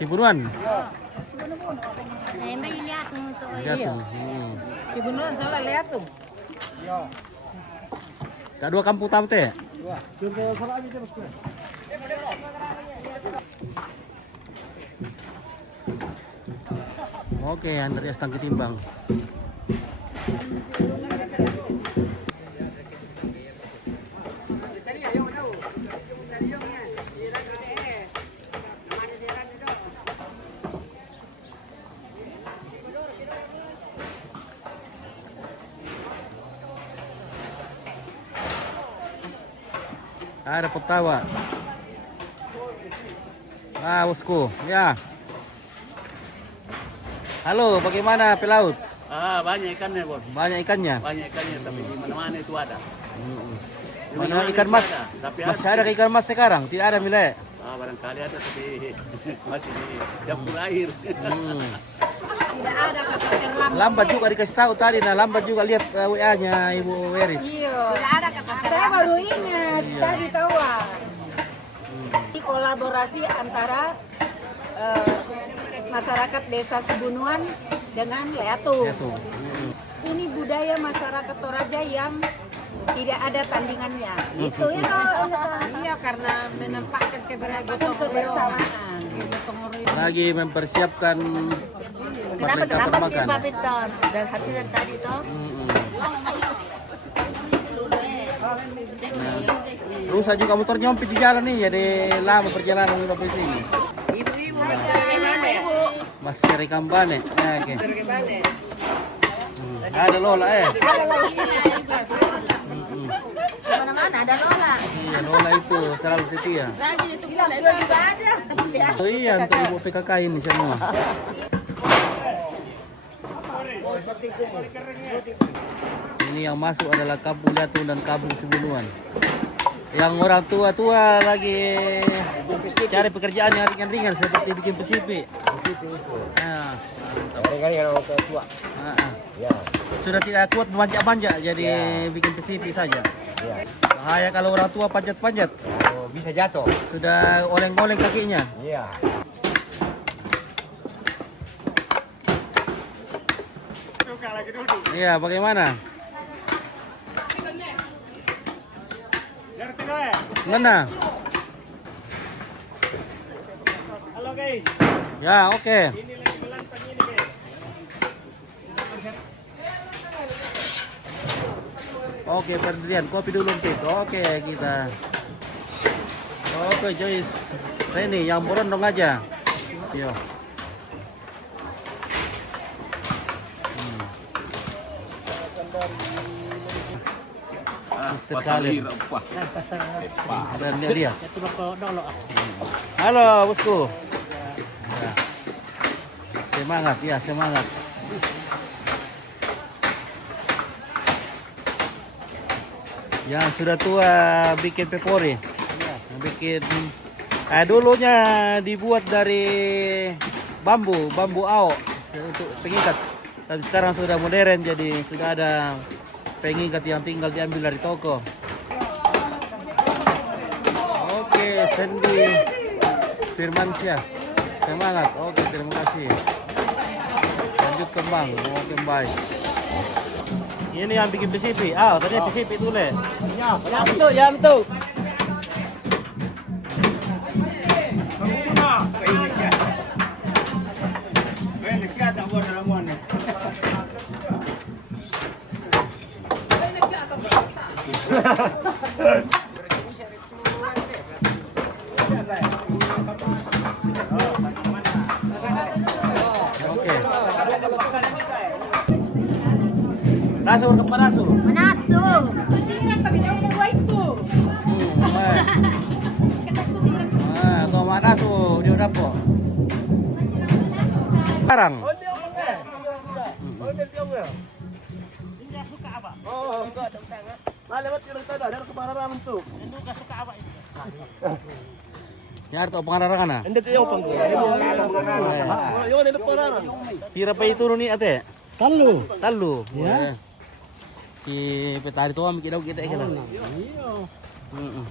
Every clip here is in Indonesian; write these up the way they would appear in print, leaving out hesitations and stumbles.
Si buruan. May lihat untuk Lihat tuh. Si Bunuan salah lihat tuh. Kak dua kampung tamu teh. Oke, Andreas tangki timbang. Ada petawa. Ah, bosku. Ya. Halo, bagaimana pelaut? Banyak ikannya, Bos. Banyak ikannya. Banyak ikannya, tapi di mana-mana itu ada. Di Mana mana-mana ikan itu mas? ada, tapi Masih ada ikan mas sekarang? Tidak ada milik. barangkali ada, tapi masih di dapur air. Tidak ada kata terlambat. Lambat juga dikasih tahu tadi. Nah, lambat juga lihat WA-nya Ibu Weris. Tidak ada kata terlambat. Saya baru ingat tadi tahu. Ini kolaborasi antara masyarakat desa Sibunuan dengan Leatu. Ya tuh. Ini budaya masyarakat Toraja yang tidak ada tandingannya. Itu ya. Iya, karena menempatkan kebersamaan. Lagi mempersiapkan Kenapa perlengkapan terlambat makan. Pak Pinton? Dan hasil dari tadi toh? Rusak juga motor nyompit di jalan nih, jadi lama perjalanan sampai sini. Ibu-ibu mana ibu? Mas Seri Kambane. Ya, oke. Ada Lola Mana-mana ada Lola. Iya, Lola itu selalu setia. Bilang dia juga ada. Oh iya, untuk ibu PKK ini semua. Ini yang masuk adalah Kampung Leatu dan Kampung Sibunuan. Yang orang tua-tua lagi cari pekerjaan yang ringan-ringan seperti bikin PCP. Nah, Ringan-ringan orang tua. Ya, sudah tidak kuat memanjat-manjat, jadi bikin PCP saja. ya. Bahaya kalau orang tua panjat-panjat. Oh, bisa jatuh. Sudah oleng-oleng kakinya. Iya. Iya, bagaimana? Mana? Halo guys, Ya, oke. ini lagi melantang ini guys. Oke, Ferdrian, kopi dulu, Pip. Oke, kita. Oke, Joyce. Reni, yang borondong aja. Yo. Mr. Salim. Dan dia. Halo, bosku. Ya. Semangat, ya, semangat. Yang sudah tua bikin pepori. Bikin dulunya dibuat dari bambu ao untuk pengikat. Tapi sekarang sudah modern, jadi sudah ada pengikat yang tinggal diambil dari toko. Oke, Sandy Firmansyah. Semangat. Oke, terima kasih. Lanjut kembang. Oke, baik. Ini yang bikin PCP. Tadi PCP itu le. Ya, betul, ya betul. Oke. Rasur ke Manasu. Manasu. Atau Panas oh, dia udah po. Sekarang. Ya, itu pengararan na. Hindi tayo pang ko. Yun, hindi parang. Pira pa itu ni ate. Talu. Talu. Ya. Si petari tu am kidaw kita ikala. Heeh.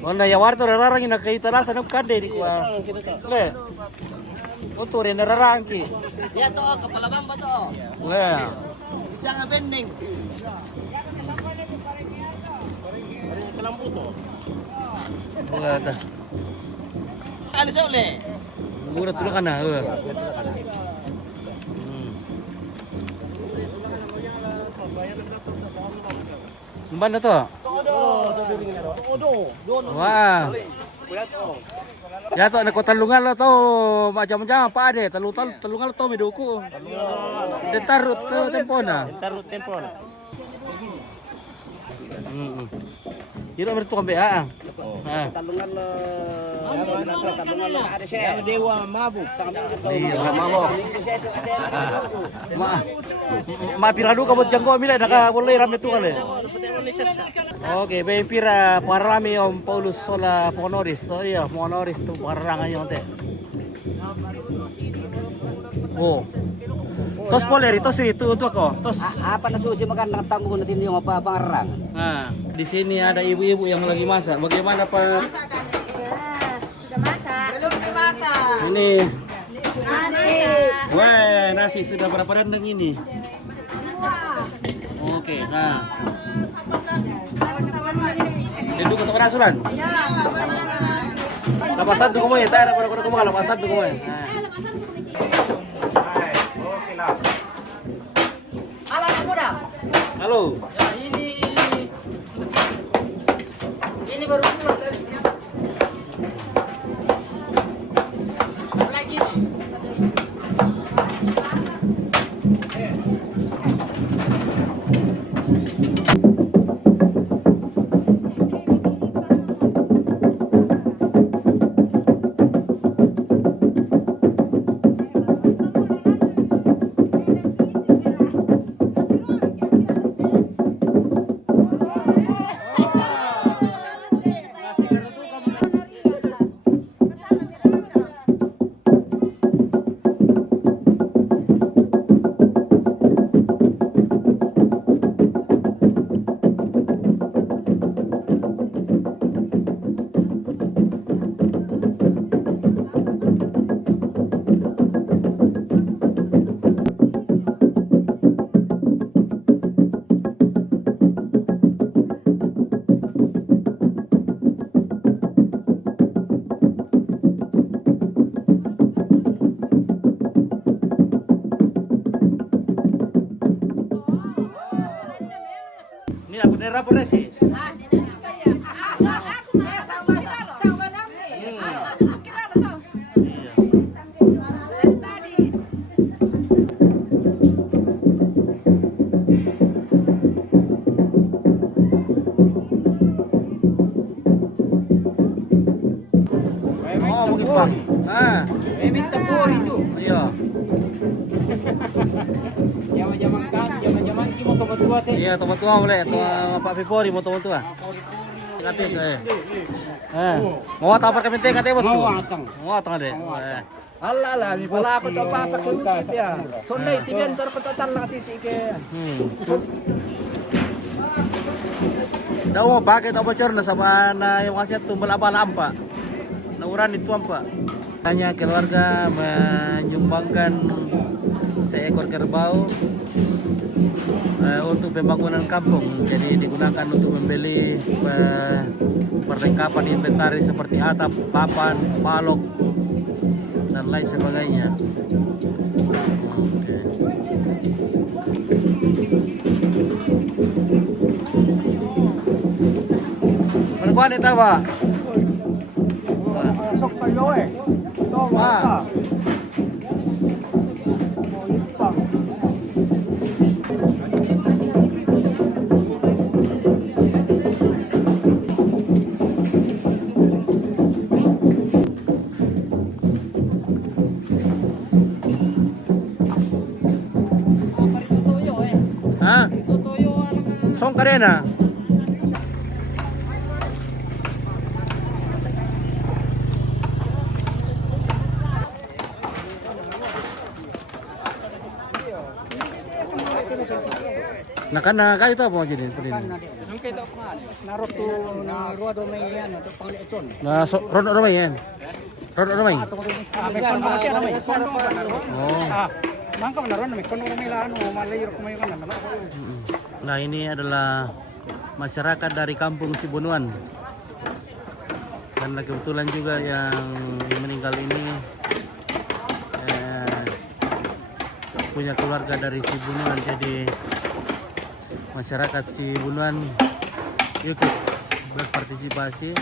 Wala ya warto rarang ina kay talasan og kade di kwa. Le. Oto rin nararang ki. Ya to, kapalabang ba to? Le. Isa nga bending. Wala ta. Kali sa uli. Mura tulo ka na. Ban na to? Todo. Wah. Ya to nako talungan la to macam-macam pa ade talungan to miduku. De tarut to tempona. Tarot tempo. Iro bertu kambe ah. Talungan lo. Talungan lo ada siya. Dewa mabuk sa kaming dito. Iya, mabuk. Minggu siya so kasi. Ma piradu kabut janggo mila naka boleh rame tu kale. Oke, be pira parami om Paulus sola Ponoris. So iya, Ponoris tu parangan yon te. Oh. Tos poleri tos itu ko. Tos. Apa na susi makan nakatambo natin yung pangarang. Nah, di sini ada ibu-ibu yang lagi masak. Bagaimana Pak? Sudah masak. Belum dimasak. Ini, Nasi. wah nasi sudah berapa rendang ini? Oke, nah. Duduk untuk rasulan. Lapasan dulu mo ya, tayo na para kumain lapasan dulu mo ya. Halo anak muda. Halo. Ya, ini baru pulang tadi. Lagi. Ini aku daerah apa sih? Oh, mungkin Pak. Ah, Memit tempur itu. iya. Zaman-zaman kimo to tua teh. Iya, tua boleh. Tua Pak Pipori mau tua. Kate eh. Mau tapar kami teh kate bosku. Mau atang deh. Ala mi pala ako to papa ko ya. Sunday tibian tor ko total lang titik ke. Daw mo bakit ako bocor na sabana yung kasi tumbal abala ampa. Nauran itu ampa. Hanya keluarga menyumbangkan seekor kerbau untuk pembangunan kampung. Jadi digunakan untuk membeli perlengkapan inventaris seperti atap, papan, balok dan lain sebagainya. Oke. Kuan ito ba? Sok kayo eh. Ito, Ah. Song kadena. Nah kan kayu itu apa mau jadi? Narot to na ruwa do may yan to pangliton. Nah, rono romay yan. Rono romay. Oh. Mangka naron may kono may lano malayo ko may kanan. Nah ini adalah masyarakat dari kampung Sibunuan. Dan kebetulan juga yang meninggal ini punya keluarga dari Sibunuan. Jadi masyarakat Sibunuan ikut berpartisipasi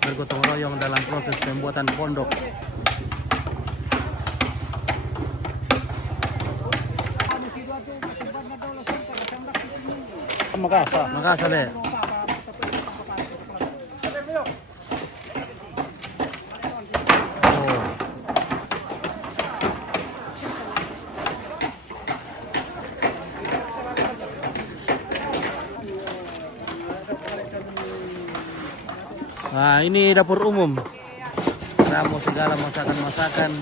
bergotong royong dalam proses pembuatan pondok. Makasa le. Nah, ini dapur umum. Ramu segala masakan-masakan.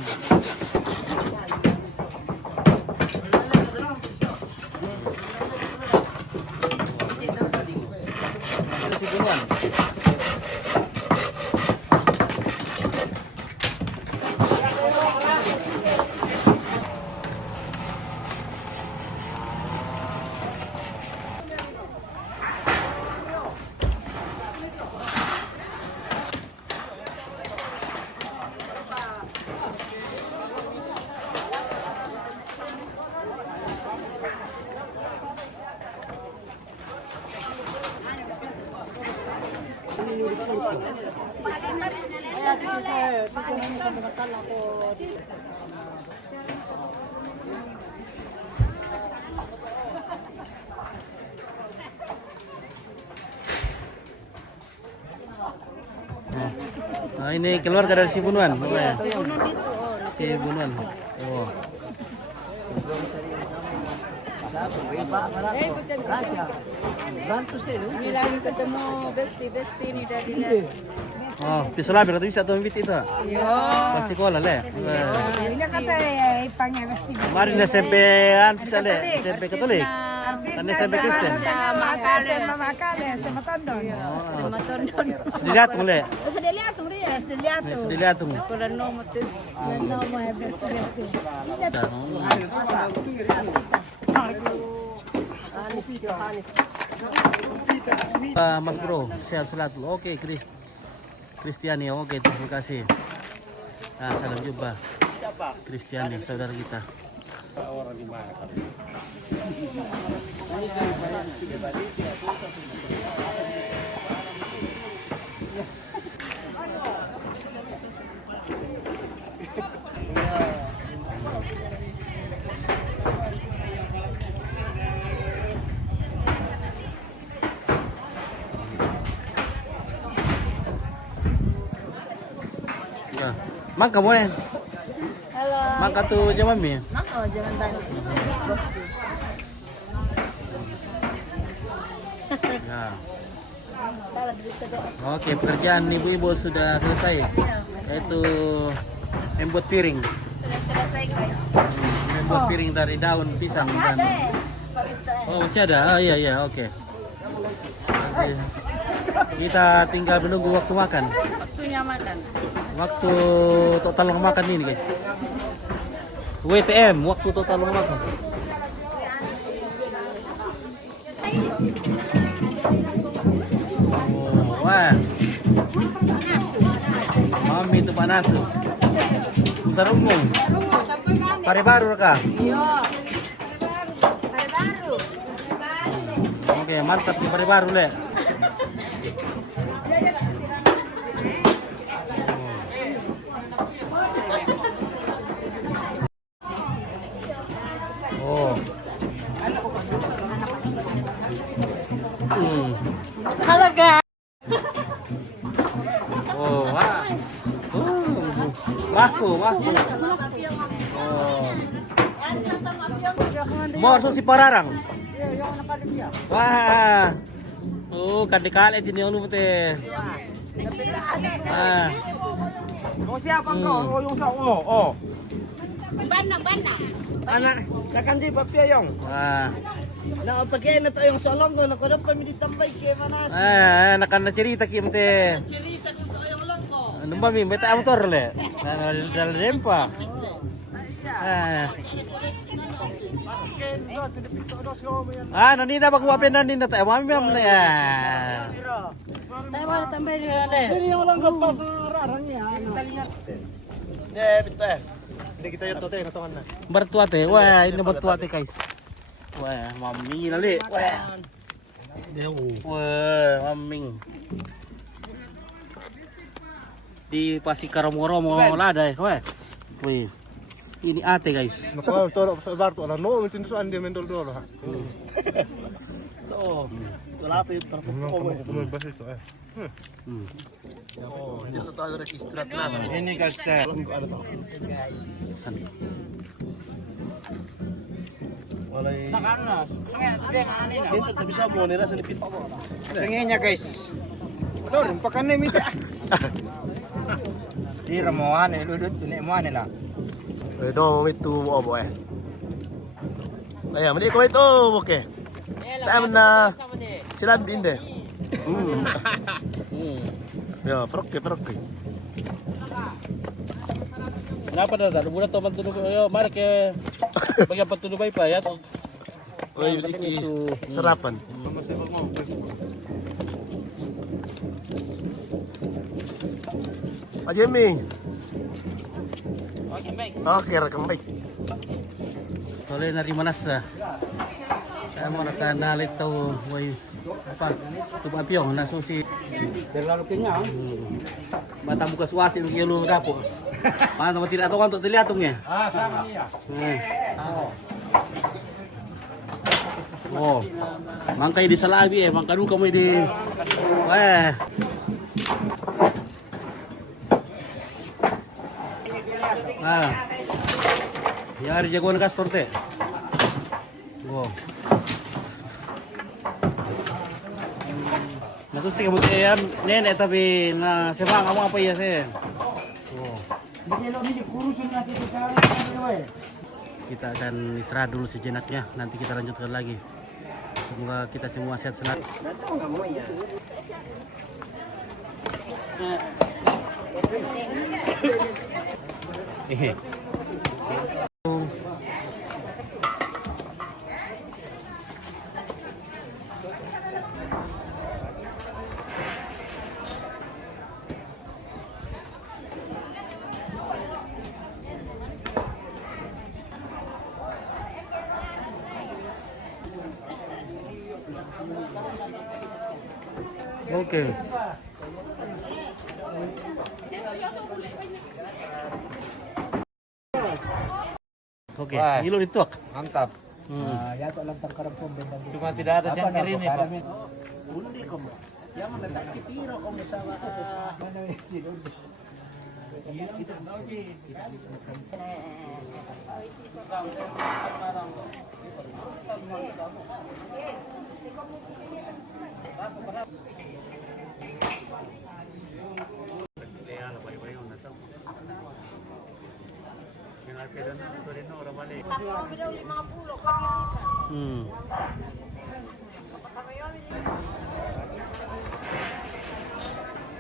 Sibunuan. Nah, ini keluarga dari Sibunuan, Bapak ya? Sibunuan. Oh. Ini lagi ketemu besti nih dari Oh, pisola berarti bisa tuh invite itu. Iya. Pas sekolah le. Ini kata ipangnya besti. Kemarin SMP-an bisa le, SMP Katolik. Kan SMP Kristen. Sama Tondon. Sama Tondon. Sedih datang le. Sedih lihat tuh dia. Sedih lihat tuh. Sedih lihat tuh. Kalau nomor tuh. Nomor ya besti. Mas Bro, sehat selalu. Oke, Kristiani, oke, terima kasih. Nah, salam jumpa. Kristiani, saudara kita. Orang di mana? Ya. Mang kamu ya? Halo. Mang katu jawab mi? Oh, jangan tanya. Ya. Salah berita deh. Oke, pekerjaan ibu-ibu sudah selesai. Yaitu membuat piring. Sudah selesai guys. Membuat piring dari daun pisang dan oh masih ada. Oh iya iya, oke. Oke. Kita tinggal menunggu waktu makan. Waktunya makan. Waktu total makan ini guys. WTM, waktu total makan. Oh, wah. Mami itu panas. Sarunggung. Pare baru kah? Iya. Baru. Oke, mantap di pare baru le. Oh. Halo guys. Oh, wah. Maku. Oh. Morso si Pararang. Wah. Oh, kadikal ini yung teh. Ah. Kau siapa kau? Yung sa oh. Bana. Anak, nakan di papia yung. Wah. Na pagay na to yung solong ko, nakuha pa mi ditambay kay manas. Nakan na cerita kim teh. Cerita ko yung long ko. Ano ba mi? Beta motor le. Dal rempa. Nani na bagwapin nani na tayo. Mami mami na yan. Tayo mana tambay ni. Ini yung long ko pa sa rarang niya. Bintay. Hindi kita yung tote, natungan na. Bertuate. Wah, ini bertuate guys. Wah, mami nali. Wah. Wah, maming. Di Pasikaromo lada wah. Wih. Ini ate guys. Nakuha, tolo sa barto. No, tinsuan dia mendol dolo. Oh. Wala pa yung tarpok ko. Kumabas ito Oh, dito tayo registrat na. Ini guys. Walay. Dito sa bisa mo nila sa lipit ko. Sengenya guys. Lor, pakan ni mita. Di ramuan ludut ni muan lah. Dong itu apa eh? Ayah, mending kau itu oke. Saya mana silam dinde. Ya, perok. Kenapa dah? Tak bulan toman tunu. Yo, mari ke bagian petunu baik pak ya. Oh, ini serapan. Pak Jimmy. Oke, rekam baik. Tole nari manas. Saya mau nak nalit tahu woi apa tuh apiong na susi. Terlalu kenyang. Mata buka suasi ng lu dapo. Mana mo tidak tahu kan untuk dilihatungnya. Sama ni ya. Oh. Mangkay di salabi mangkanu kamu di. Wah. Yari jagoan kastor teh. Wow. Natusik kamu teh ya, nenek tapi na semang kamu apa ya sih? Wow. Kita akan istirahat dulu sejenaknya, nanti kita lanjutkan lagi. Semoga kita semua sehat selalu. Oke. Oke, ilo dituak. Mantap. Ya kok lantar karang pom benda. Cuma tidak ada jangkir ini, Pak. Undi ko mo. Ya man nagkitiro ko mo sa mana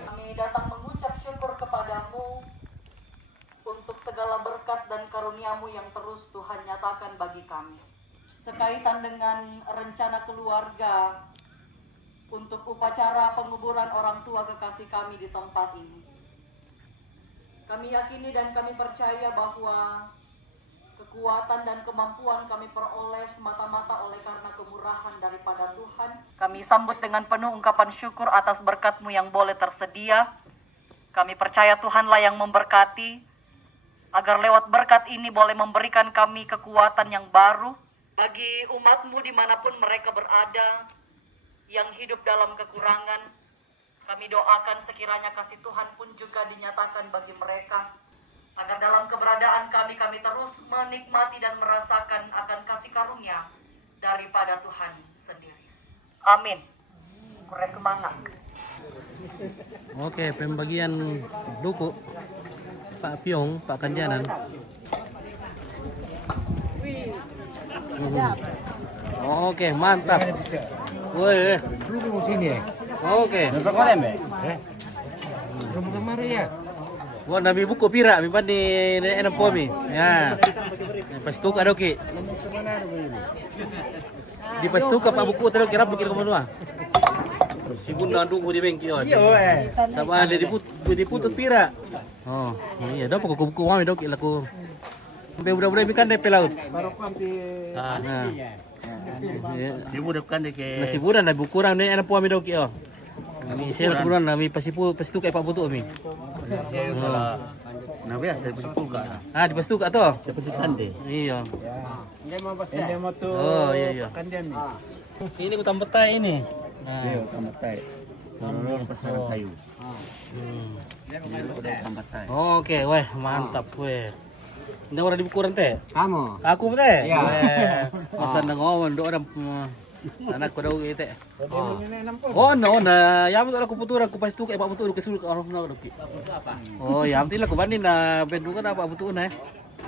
Kami datang mengucap syukur kepadamu untuk segala berkat dan karuniamu yang terus Tuhan nyatakan bagi kami. Sekaitan dengan rencana keluarga untuk upacara penguburan orang tua kekasih kami di tempat ini. Kami yakini dan kami percaya bahwa kekuatan dan kemampuan kami peroleh semata-mata oleh karena kemurahan daripada Tuhan. Kami sambut dengan penuh ungkapan syukur atas berkat-Mu yang boleh tersedia. Kami percaya Tuhanlah yang memberkati, agar lewat berkat ini boleh memberikan kami kekuatan yang baru bagi umat-Mu dimanapun mereka berada, yang hidup dalam kekurangan. Kami doakan sekiranya kasih Tuhan pun juga dinyatakan bagi mereka, agar dalam keberadaan kami terus menikmati dan merasakan akan kasih karunia daripada Tuhan. Amin. Kure semangat. Oke, pembagian duku Pak Piong, Pak Kanjanan. Oke, mantap. Woi. Oke. Wah, nabi buku pira, mi pan di enam pomi. Ya. Pas tu ka doki. Di pas tu ka Pak buku tadi kira bikin ke mana? Si bunda duku di bengkion. Sama ada diputut pira. Oh, iya, dapat buku kami doki laku. Sampai udah ikan DP laut. Ah, nah. Ibu depan deh ke. Nasi buran na bukurang ni ana po ami daw kiyo. Ami sir buran na mi pasitu kay pabuto mi. Nabi ya, saya pergi pulka. Ah di pastu ka to. Saya pergi kande. Iya. Hindi mo to. Oh iya iya. Kandemi. Ini ku tambetay ini. Nah. Iya, tambah tay. Kalau pasaran kayu. Hmm. Udah tambah tay. Oke, weh mantap weh. Hindi wala di bukuran te. Amo. Aku te. Weh. Masan na ngomong do orang anak ko daw ite. Oh no na yam to ako puturan ko pastu kay pabuto ko sulok ano na doki. Oh yam tila ko banin na pendukan apa butuon eh.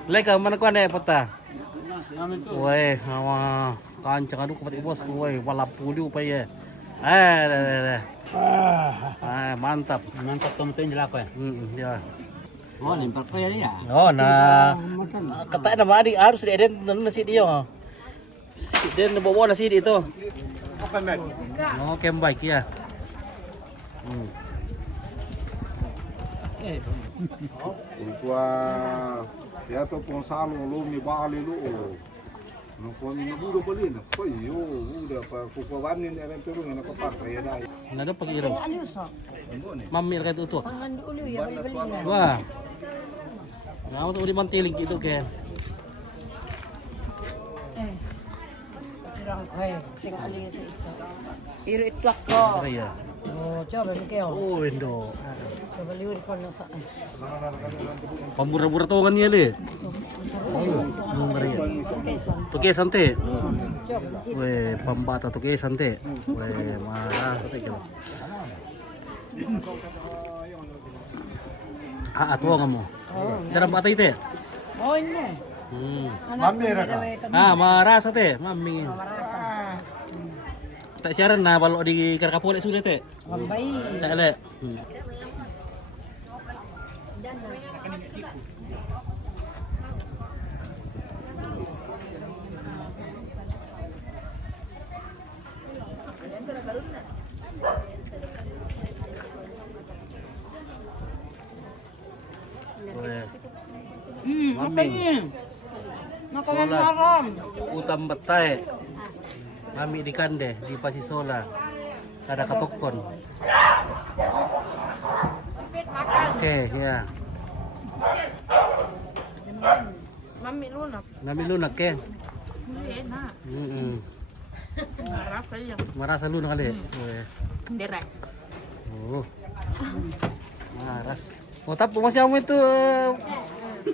Leka man ko na pata. Weh, hawa kancang adu ko pati bos ko weh wala puliu pa ye. Mantap. Mantap kamu tuh yang jelak ya. Ya. Oh, limpat ko yan ya. Oh, na kata na madi harus di eden nasi dia. Si den bawa nasi itu. Oh, baik ya. Ultua ya to ponsalo lumi bali lu. No ko ni budo bali na. Ko yo udah pa ko wanin era turun na kapar ya dai. Nada pagi iro. Mamir kayak itu. Pangan dulu ya beli-beli. Wah. Nah, untuk di mantiling gitu kan. Sing ali itu. Iro itu ako. Apa ya? Oh, coba kayo. Oh, endo. Coba liur ko na sa. Pamura-mura to kan niya le. Toke sante. Coba na siya. Weh, pambata toke sante. Weh, marah sate kan. Ato kamu. Dalam bata ite. Oh, ini. Mami ra ka. Marah sate, mami. Tak siaran na balok di Karkapole sulit te. Mambay. Tak le. Mami. Makanan Sola. haram. Utam betay. Mami di Kande di Pasisola. Ada katokon. Oke, ya. Mami lunak. Mami lunak ke? Enak. Marasa iya. Marasa lunak kali. Direk. Oh. Maras. Oh, tapi masih kamu itu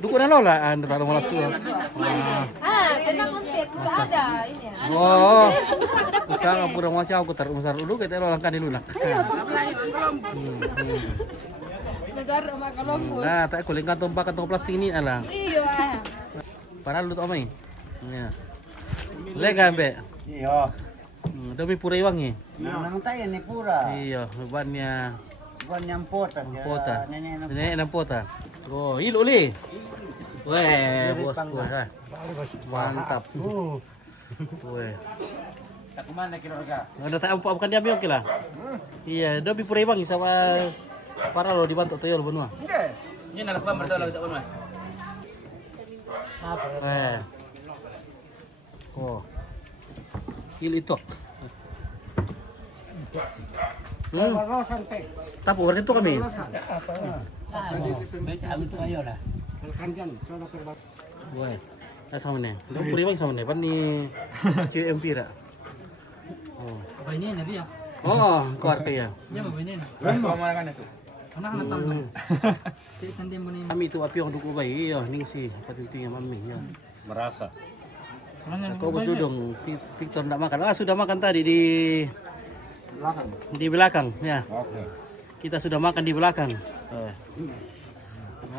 dukun lola, anda taruh malas ya. Kena konfet. Ada ini. Oh, bisa ngapura masih aku taruh besar dulu kita langkah di lunak. Negara makalong. Nah, tak kuling kantong plastik ini alang. Iya. Para lu amai. Ya. Lega be. Iya. Dami pura iwangi. Nang tayo ni pura. Iya, bebannya Bukan nyampota. pota. Nenek enam pota. Oh, ilo li. Weh, bosku ha. Mantap. Weh. Tak kemana kira-kira? Ada tak apa bukan dia oke lah. Iya, dami pura iwangi sama para lo dibantu toyo lo benua. Ini nak apa mereka lagi tak pernah. Oh. Ilo ito. Rosan pe. Tapo orang itu kami. Kami tu ayo lah. Kanjan, sana perbat. Weh. Sama nih. Lu pura iwangi sama nih. Pan ni si Empira. Oh. Apa ini Nabi ya? Oh, keluar kaya. Ya apa ini? Rumah mana kan itu? Anak tambah. Jadi kan dia muni Mami itu api yang duku bayi, iya, ning sih, pentingnya mami, ya. merasa. Kau bos dudung, Victor tidak makan. Ah, sudah makan tadi di Di belakang, ya. Oke. Kita sudah makan di belakang.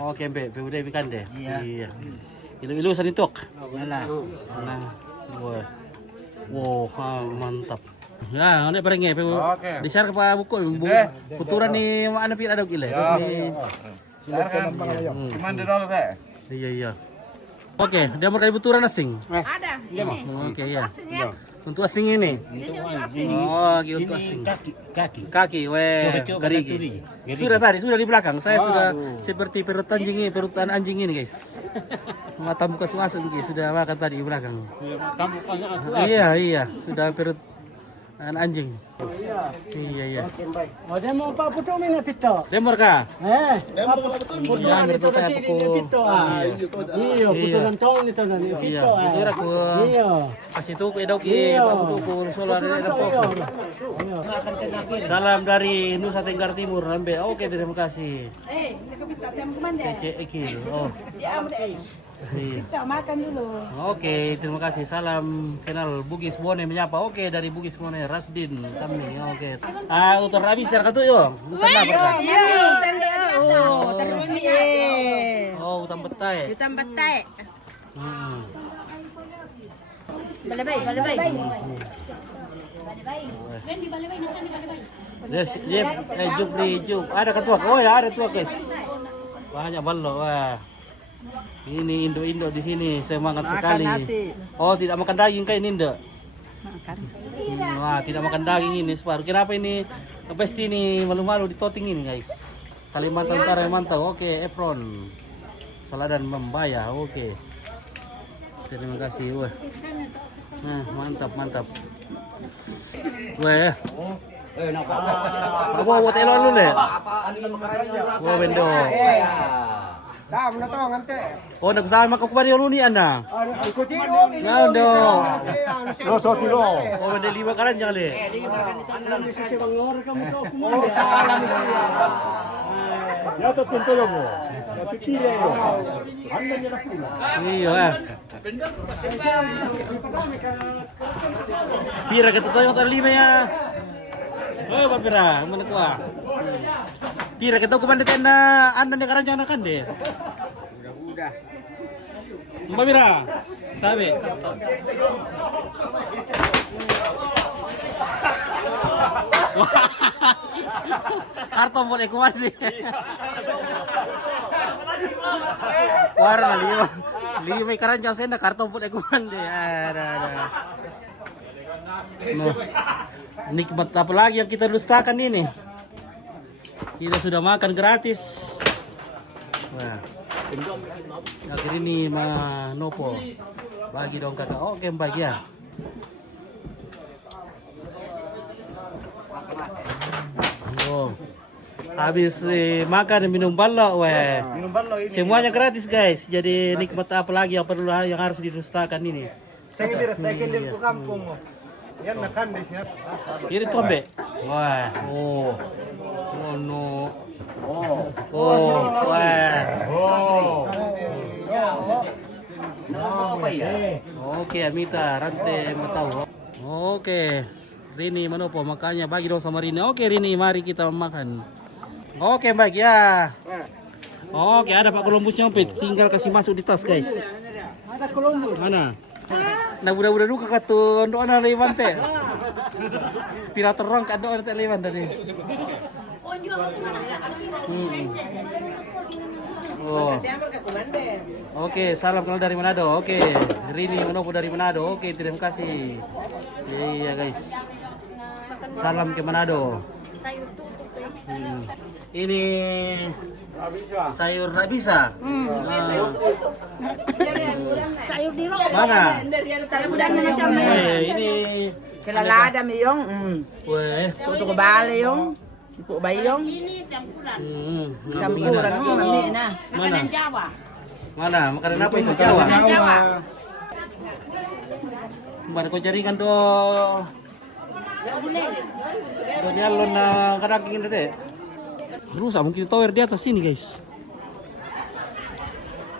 Oke, Mbak, udah ikan deh. Iya. Ilu-ilusan itu. Nah, wah. Wow, mantap. Ya, ini barangnya, di share ke Pak Buku, puturan nih mana pir ada gile. Cuman di dulu teh. Iya. Oke, dia mau dari puturan asing. Ada. Ini. Oke, ya. Untuk asing ini. Oh, untuk asing. Kaki, garigi. Sudah di belakang. Saya sudah seperti perutan anjing ini, guys. Mata muka suasana guys, sudah makan tadi di belakang. Iya, sudah perut anjing. Iya. Oh, dia mau Pak Putu minat itu. Lemor kah? Putulan itu na sini ni pito ah. Iyo, putulan tong ito na ni Iya, pito ah. itu aku Iyo. kasih tuh ke Doki, Pak Buku, solar Salam dari Nusa Tenggara Timur, Lambe. Oke, terima kasih. Nakapita tayo kumanda. Cece Ekil. Oh. Iya. Kita makan dulu. Oke, terima kasih. Salam kenal Bugis Bone menyapa. Oke, dari Bugis Bone Rasdin kami. Oke. Utar habis ya katu yo. Utar apa kan? Oh, teruni. Oh, utam betai. Utang batay. Hmm. Balabay. Dia Jub. Ada ketua. Oh ya, ada tua, guys. Banyak ballo. Wah. Ini Indo di sini semangat sekali. Oh, tidak makan daging kayak ini enggak? Makan. Wah, tidak makan daging ini separuh. Kenapa ini pasti ini malu-malu di toting ini, guys? Kalimantan Utara yang mantap. Oke, Efron. Saladan Membaya. Oke. Terima kasih. Wah. Nah, mantap. Wah. Apa buat elon lu deh? Wah, bendo. Tahu na to ngante. Oh, nagsama ka pa rin ni ana. Ikuti mo. Ngando. Loso tilo. Oh, benda 5 karan jangan le. Alam ni si Bang Nor kamu to kumuli. Alam ni. Ya to tuntulo mo. Ya pipile. Anda niya na pula. Iya. Pira kita tayo yung 5 ya. Oh, papira, mana kuah. Pira kita kumanda na anda ni karan jangan kan deh. Udah. Papira. Tabe. Karton boleh kuat sih. Warna 5 ikaran jauh senda karton boleh kuat deh. Ada. No. Nikmat apa lagi yang kita dustakan ini? Kita sudah makan gratis. Wah. Akhir ini Nopo bagi dong kakak. Oke, bagi ya. Oh. Habis makan dan minum balok, weh. Semuanya gratis, guys. Jadi nikmat apa lagi yang perlu yang harus didustakan ini? Saya kira tekin di kampung mo. Yan nakan di siya. Ini tombe. Wah. Oh. Oh no. Oh. Wah. Oke, Amita, rantai tahu. Oke. Rini Manopo, makanya bagi dong sama Rini. Oke, Rini, mari kita makan. Oke, baik ya. Oke, ada Pak Columbus nyompet. Tinggal kasih masuk di tas, guys. Ada Columbus. Mana? Nah, budak-budak duka katu untuk anak lewan teh. Pira terong kan doa teh lewan tadi. Oh. Oke, salam kenal dari Manado. Oke, Rini Manopo dari Manado. Oke, terima kasih. Iya, guys. Salam ke Manado. Ini sayur rabisa. Sayur di Mana? Ini Kelalada mi yung. weh. Tuto ko bale yung. Ipo ba yung? Campuran mo mami na. Mana? Mana? Makanan apa itu Jawa? Jawa. Mana kau jaringan do? Nyalon na kadaging teh. Rusak mungkin tower di atas sini, guys.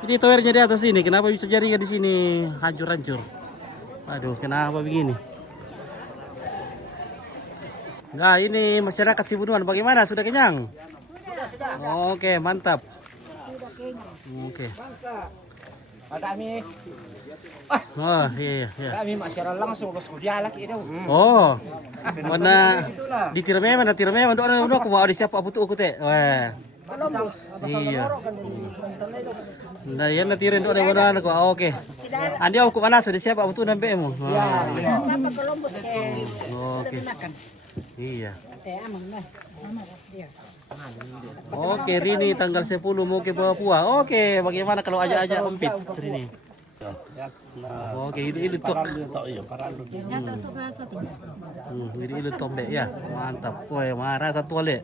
Jadi towernya di atas sini. Kenapa bisa jaringan di sini hancur-hancur? Aduh, kenapa begini? Nah, ini masyarakat Sibunuan bagaimana? Sudah kenyang? Oke, mantap. Oke. Kami Oh, iya, iya. kami masyarakat langsung los dialak itu. Oh. Mana ditirme mana tirme untuk aku mau di siapa butuh aku teh. Wah. Iya. Nah, yan natirin doon ang ano ko. Oke. Andi ako mana di siapa butuh nambe mo. Oke. Iya. Oke, Rini tanggal 10 mau ke Papua. Oke, bagaimana kalau ajak-ajak umpit Rini? Oke, ini tok. Ini tok deh ya. Mantap. Woi, marah satu kali.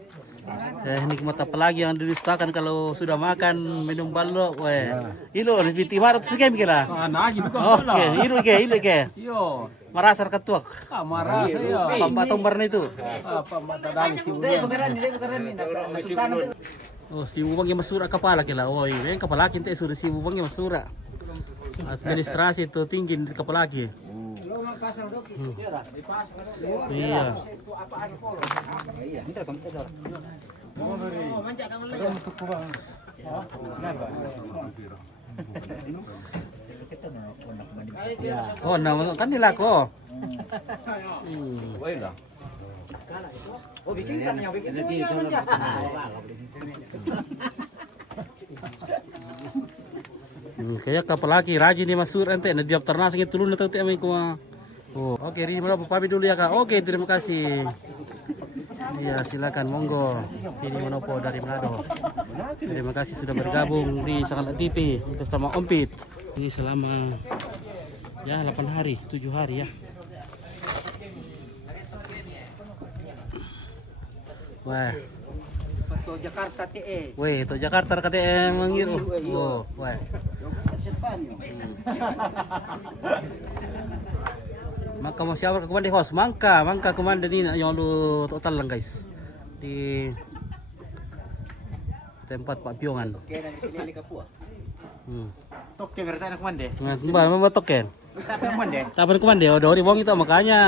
Nikmat apa lagi yang didustakan kalau sudah makan minum balok. Woi. Ilo lebih timar tu sekian kira. Oke, ilo ke. Yo, Marasar ketuak. marah saya. Apa tombar itu? Apa mata dali si Oh, si Ubang yang masura kepala kila. Oh, ini kepala kita sudah si Ubang yang masura. Administrasi itu tinggi di kepala lagi. Iya. Oh, nah kan nila ko. Kaya kapal lagi rajin nih masur ente na diap ternas ng tulun na tawti amin ko. Oh, oke, Rini mo pamit dulu ya Kak. Oke, terima kasih. Iya, silakan monggo. Ini Manopo dari Manado. Terima kasih sudah bergabung di Sangalat TV bersama Ompit. Ini selama ya 8 hari, 7 hari ya. Wah. to Jakarta TE. Weh, to Jakarta KTM mangiru. Oh, wah. Maka mau siapa ke komando host? Mangka komando ini yang lu total lang guys. Di tempat Pak Piongan. Toke berarti anak komando. Mbak token. Kapan komando? Oh, di wong itu makanya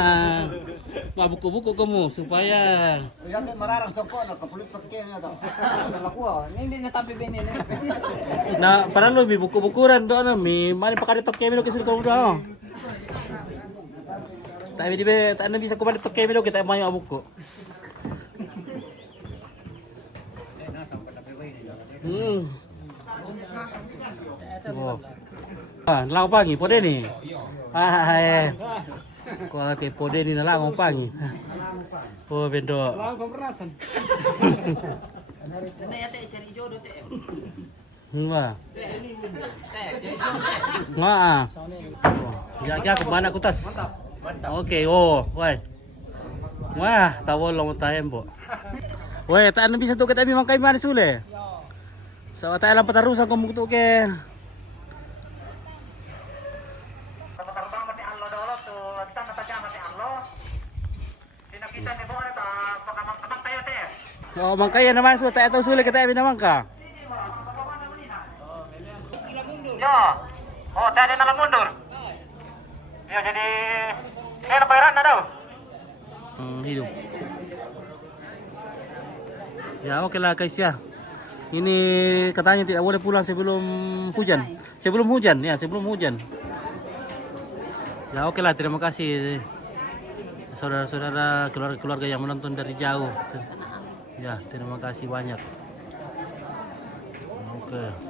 buku-buku kamu supaya nah para lu buku-bukuran doon mi mari pakade toke mi kisir ko do. Tapi di tak bisa kumanda toke mi kita mayo buku. Oh. Ah, lang pangi pode ni. Ah, ko ke pode ni na lang pangi. Oh, bendo. Lang pemerasan. Wah. Wah. Jaga ke mana kutas? Oke, oh, woi. Wah, tawol lang tayo po. Woi, taan bisa tuh kita memang kayak mana sule? Sa tayo lang patarusan kung muto ke. Oh, mangkaya naman so tayo tahu sule kita naman ka. Yo, oh tadi nalang mundur. Yo jadi, bayaran na daw. Hidup. Ya oke lah guys ya. Ini katanya tidak boleh pulang sebelum hujan. Sebelum hujan. Ya oke lah, terima kasih saudara-saudara keluarga yang menonton dari jauh. Ya terima kasih banyak. Oke.